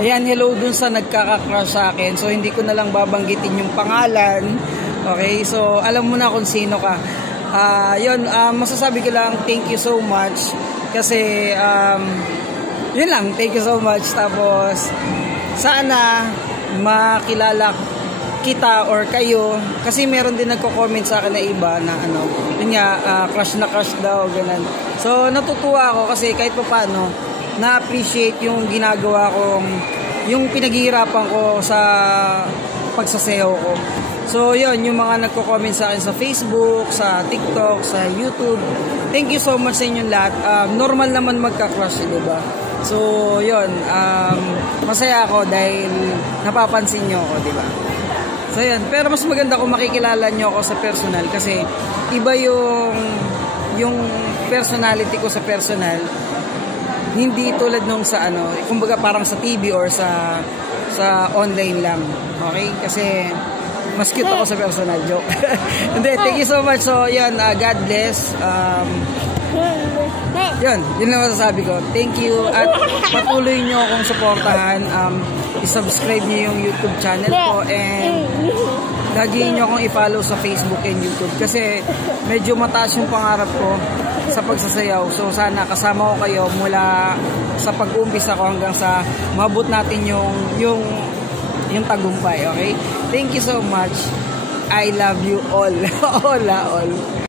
Ayan, hello dun sa nagkaka-crush sa akin. So, hindi ko na lang babanggitin yung pangalan. Okay, so alam mo na kung sino ka. Yun, masasabi ko lang, thank you so much. Kasi, yun lang, thank you so much. Tapos, sana makilala kita or kayo. Kasi meron din nagko-comment sa akin na iba na ano, yun nga, crush na crush daw, ganun. So, natutuwa ako kasi kahit pa paano, na-appreciate yung ginagawa kong, yung pinaghihirapan ko sa pagsasayaw ko. So, yun, yung mga nagko-comment sa akin sa Facebook, sa TikTok, sa YouTube. Thank you so much sa inyong lahat. Normal naman magka-crush, diba? So, yun, masaya ako dahil napapansin nyo ako, diba? So, yun. Pero mas maganda kung makikilala nyo ako sa personal kasi iba yung personality ko sa personal. Hindi tulad nung sa ano, kumbaga parang sa TV or sa online lang. Okay? Kasi mas cute ako sa personal, joke. Hindi, thank you so much. So, yun, God bless. Yun lang masasabi ko. Thank you at patuloy nyo akong suportahan. I-subscribe nyo yung YouTube channel ko and lagi nyo akong i-follow sa Facebook and YouTube kasi medyo mataas yung pangarap ko sa pagsasayaw. So sana kasama ko kayo mula sa pag-umpisa ko hanggang sa mabot natin yung tagumpay, okay? Thank you so much. I love you all. all.